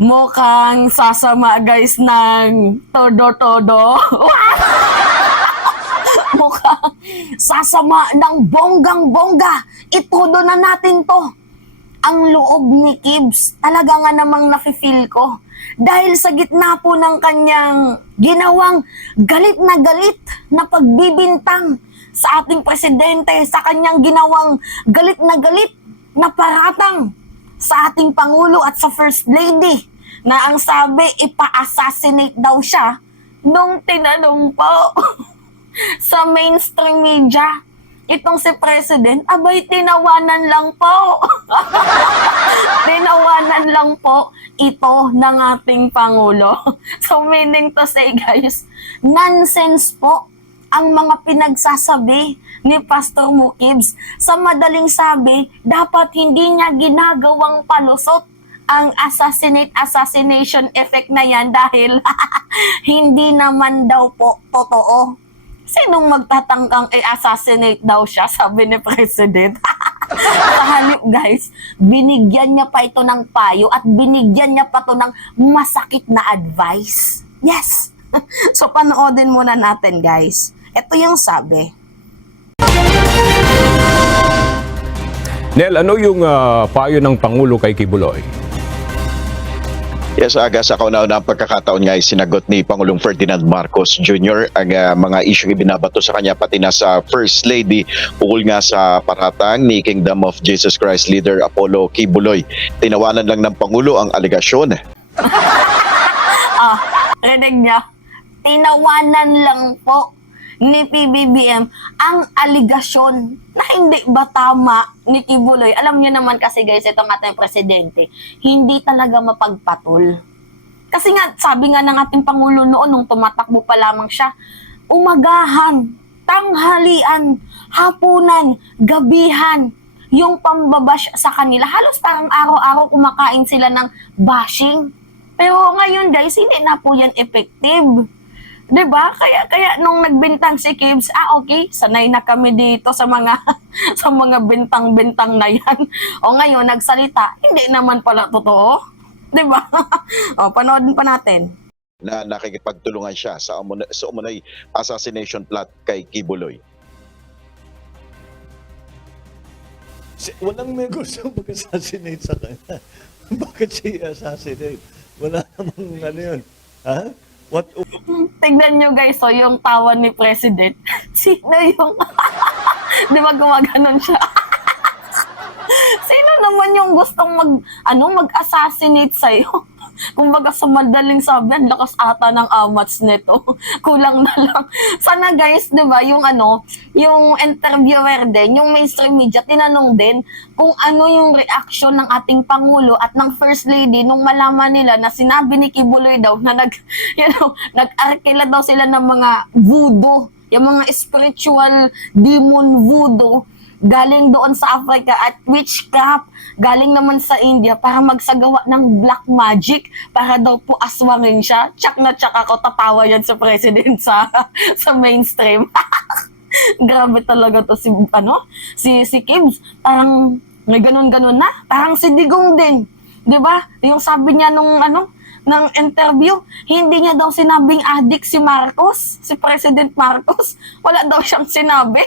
Mukhang sasama guys ng todo-todo. Mukhang sasama ng bonggang-bongga. Itodo na natin to. Ang loob ni Kibs, talaga nga namang nafe-feel ko. Dahil sa gitna po ng kanyang ginawang galit na pagbibintang sa ating presidente, sa kanyang ginawang galit na paratang sa ating Pangulo at sa First Lady, na ang sabi, ipa-assassinate daw siya nung tinanong po sa mainstream media. Itong si President, abay, tinawanan lang po. Tinawanan lang po ito ng ating Pangulo. So meaning to say guys, nonsense po ang mga pinagsasabi ni Pastor Mukibs. Sa madaling sabi, dapat hindi niya ginagawang palusot ang assassination effect na yan dahil hindi naman daw po totoo. Sinong magtatangkang i-assassinate daw siya, sabi ni President. Sa halip guys, binigyan niya pa ito ng payo at binigyan niya pa ito ng masakit na advice. Yes! So panoodin muna natin guys. Ito yung sabi. Nel, ano yung payo ng Pangulo kay Kibuloy? Yes, aga sa kauna-unang pagkakataon nga ay sinagot ni Pangulong Ferdinand Marcos Jr. ang mga isyong ibinabato sa kanya pati na sa First Lady ukol nga sa paratang ni Kingdom of Jesus Christ leader Apollo Kibuloy. Tinawanan lang ng Pangulo ang alegasyon. Rinig niya, tinawanan lang po ni PBBM ang aligasyon na hindi ba tama ni Kibuloy. Alam niyo naman kasi guys, itong ating presidente, hindi talaga mapagpatol. Kasi nga, sabi nga ng ating Pangulo noon, nung tumatakbo pa lamang siya, umagahan, tanghalian, hapunan, gabihan, yung pambabash sa kanila. Halos parang araw-araw kumakain sila ng bashing. Pero ngayon guys, hindi na po yan effective. 'Di ba? Kaya nung nagbintang si Kibs, okay, sanay na kami dito sa mga sa mga bintang-bintang na 'yan. O ngayon nagsalita, hindi naman pala totoo. 'Di ba? O panoodin pa natin. Na nakikipagtulungan siya sa umunay assassination plot kay Kibuloy. Walang may gusto mag-assassinate sa kanya. Bakit siya assassinate? Wala namang ano yun. Ha? What? Tignan nyo guys, so yung tawa ni President, sino yung, di ba gumaganon siya? Sino naman yung gustong mag-assassinate sa'yo? Kumbaga sa madaling sabi, ang lakas ata ng amats nito. Kulang na lang. Sana guys, di ba, yung yung interviewer din, yung mainstream media, tinanong din kung ano yung reaction ng ating Pangulo at ng First Lady nung malaman nila na sinabi ni Kibuloy daw na nag-arkila daw sila ng mga voodoo, yung mga spiritual demon voodoo, galing doon sa Africa at witchcraft, galing naman sa India para magsagawa ng black magic para daw po aswangin siya. Tsak na tsak ako, tatawa yan sa president sa mainstream. Grabe talaga to si Kibs. Parang may ganun-ganun na. Parang si Digong din. 'Di ba? Yung sabi niya ng interview, hindi niya daw sinabing addict si Marcos, si President Marcos. Wala daw siyang sinabi.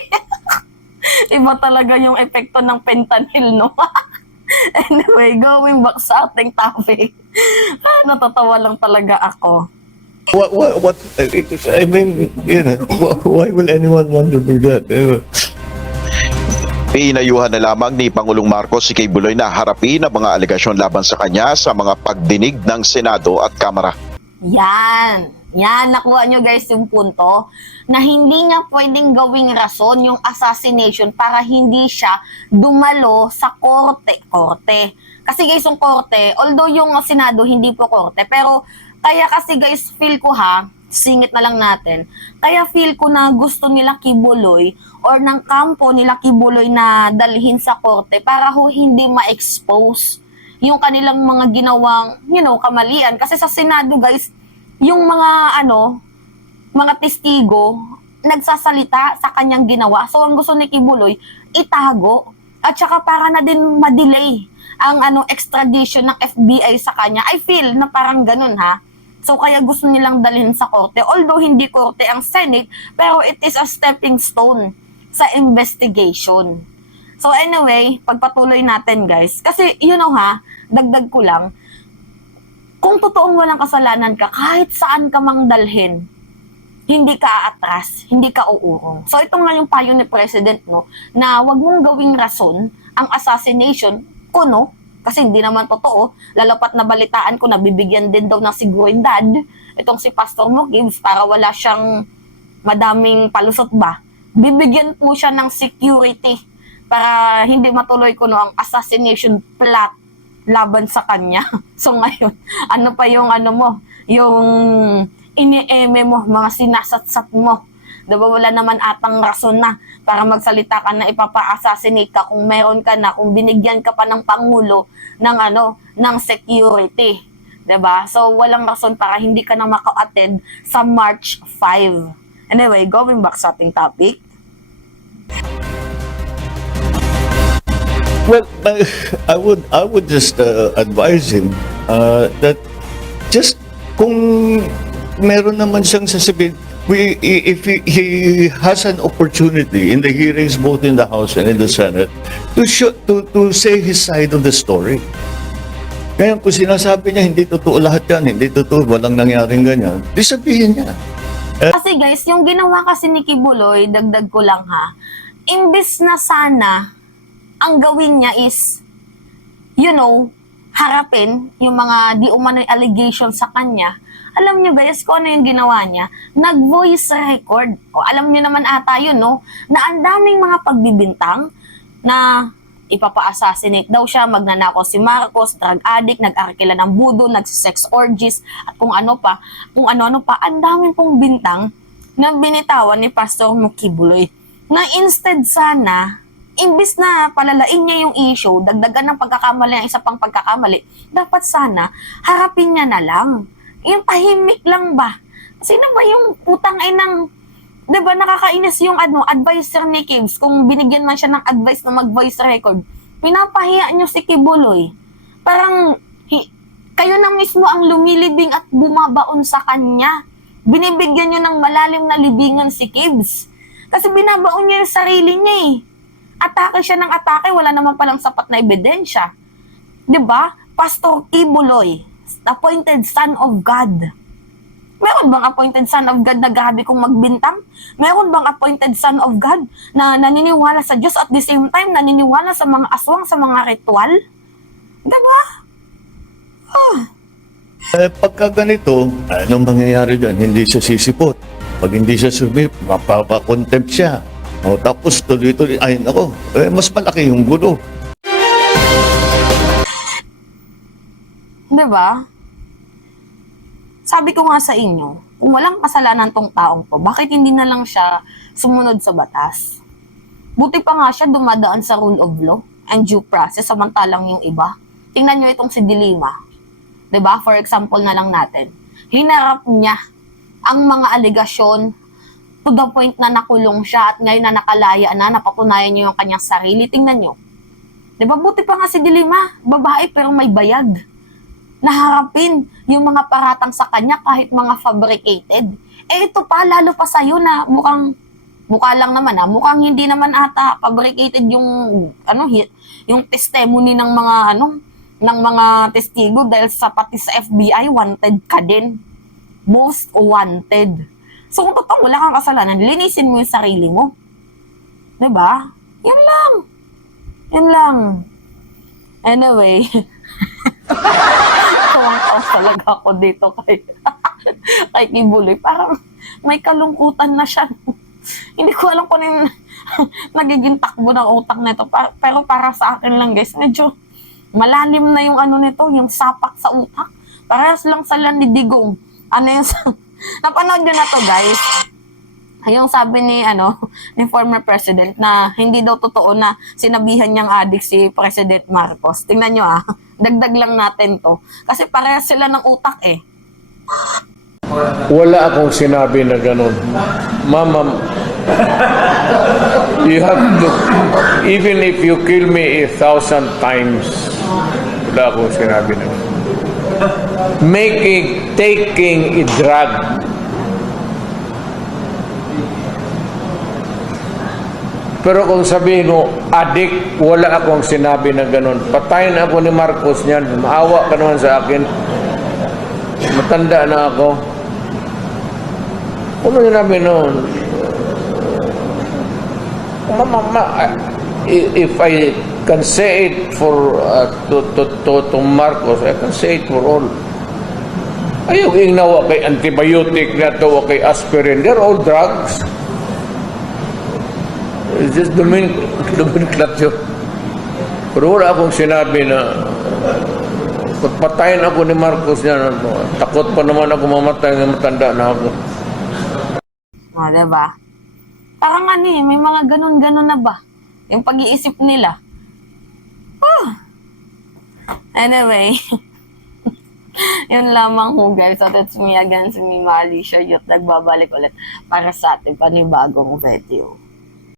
Iba talaga yung epekto ng fentanyl, no? Anyway, going back sa ating topic. Natatawa lang talaga ako. What? I mean, why will anyone want to do that? Pinayuhan na lamang ni Pangulong Marcos si Kibuloy na harapin ang mga alegasyon laban sa kanya sa mga pagdinig ng Senado at Kamara. Yan, nakuha nyo guys yung punto na hindi niya pwedeng gawing rason yung assassination para hindi siya dumalo sa korte. Kasi guys, yung korte, although yung Senado hindi po korte, pero kaya kasi guys, feel ko singit na lang natin, kaya feel ko na gusto nila Kibuloy or ng kampo nila Kibuloy na dalhin sa korte para hindi ma-expose yung kanilang mga ginawang, kamalian. Kasi sa Senado guys, yung mga testigo, nagsasalita sa kanyang ginawa. So, ang gusto ni Kibuloy, itago. At saka para na din ma-delay extradition ng FBI sa kanya. I feel na parang ganun ha. So kaya gusto nilang dalhin sa korte. Although hindi korte ang Senate, pero it is a stepping stone sa investigation. So anyway, pagpatuloy natin guys. Kasi dagdag ko lang, kung totoong walang kasalanan ka, kahit saan ka mang dalhin, hindi ka aatras, hindi ka uurong. So ito nga yung payo ni President, no, na wag mong gawing rason ang assassination kasi hindi naman totoo. Lalapat na balitaan ko na bibigyan din daw ng seguridad itong si Pastor Mo Gibbs para wala siyang madaming palusot ba. Bibigyan po siya ng security para hindi matuloy ang assassination plot laban sa kanya. So ngayon, ano pa yung yung ini-eme mo, mga sinasatsat mo. Diba wala naman atang rason na para magsalita ka na ipapa-assassinate ka kung meron ka na, kung binigyan ka pa ng Pangulo ng security. Diba? So walang rason para hindi ka na maka-attend sa March 5. Anyway, going back sa ating topic. Well, I would just advise him that just kung meron naman siyang sasabihin, if he has an opportunity in the hearings both in the House and in the Senate to say his side of the story. Kaya kung sinasabi niya hindi totoo lahat yan, hindi totoo, walang nangyaring ganyan, di sabihin niya. Kasi guys, yung ginawa kasi ni Kibuloy, dagdag ko lang ha, imbes na sana ang gawin niya is, harapin yung mga di umano'y allegations sa kanya. Alam niyo guys kung ano yung ginawa niya? Nag-voice record. O alam niyo naman ata yun, no? Na ang daming mga pagbibintang na ipapa-assassinate daw siya, magnanakaw si Marcos, drug addict, nag-arkila ng budo, nagsisex orgies, at kung ano pa. Ang daming pong bintang na binitawan ni Pastor Kibuloy. Na instead sana, imbis na palalain niya yung issue, dagdagan ng pagkakamali ng isa pang pagkakamali, dapat sana harapin niya na lang. Yung tahimik lang ba? Sino ba yung putang ng, diba nakakainis yung advisor ni Kibbs, kung binigyan man siya ng advice na mag-voice record, pinapahiya niyo si Kibuloy. Parang, kayo na mismo ang lumilibing at bumabaon sa kanya. Binibigyan niyo ng malalim na libingan si Kibbs. Kasi binabaon niya yung sarili niya eh. Atake siya ng atake, wala naman palang sapat na ebidensya. Diba? Pastor Kibuloy, appointed son of God. Meron bang appointed son of God na gabi kong magbintang? Meron bang appointed son of God na naniniwala sa Diyos at the same time naniniwala sa mga aswang, sa mga ritual? Diba? Pagka ganito, anong mangyayari dyan? Hindi siya sisipot. Pag hindi siya sumip, mapapakontempt siya. O, tapos tuloy-tuloy, mas malaki yung gulo. Diba? Sabi ko nga sa inyo, kung walang kasalanan tong taong to, bakit hindi na lang siya sumunod sa batas? Buti pa nga siya dumadaan sa rule of law and due process, samantalang yung iba. Tingnan nyo itong si Dilima. Diba? For example na lang natin. Hinarap niya ang mga aligasyon to the point na nakulong siya at ngayon na nakalaya na, napatunayan niyo yung kanyang sarili. Tingnan nyo. Diba? Buti pa nga si Dilima, babae pero may bayag. Naharapin yung mga paratang sa kanya kahit mga fabricated. Ito pa, lalo pa sa'yo na mukha lang naman mukhang hindi naman ata fabricated yung, yung testimony ng mga testigo dahil sa pati sa FBI, wanted ka din. Most wanted. So kung totoo wala kang kasalanan, linisin mo yung sarili mo. Diba? Yan lang. Anyway, tuwang-tawa talaga ako dito kay Kibuloy. Parang may kalungkutan na siya. Hindi ko alam kung ano yung nagiging takbo ng utak nito. Pero para sa akin lang guys, medyo malalim na yung nito, yung sapak sa utak. Parehas lang sa ni Digong. Napanood nyo na to guys. Yung sabi ni former president na hindi daw totoo na sinabihan niyang addict si President Marcos. Tingnan nyo dagdag lang natin to. Kasi parehas sila ng utak eh. Wala akong sinabi na ganun. Mama, you have to, even if you kill me 1,000 times, Wala akong sinabi na ganun. Taking a drug. Pero kung sabihin mo, adik, wala akong sinabi na ganun. Patayin ako ni Marcos niyan. Maawa ka naman sa akin. Matanda na ako. Kung sinabi noon, if I can say it for to Marcos, I can say it for all. Ayaw ingnawa kay antibiotic na to o kay aspirin. They're all drugs. It's just nomenclature. Pero wala akong sinabi na pagpatayin ako ni Marcos niya. Takot pa naman ako mamatay ng matanda na ako. O, diba? Parang ano eh, may mga ganun-ganun na ba? Yung pag-iisip nila. Anyway, yun lamang ho guys. So that's me again, si Mima Alicia Yut. Nagbabalik ulit para sa ating panibagong video.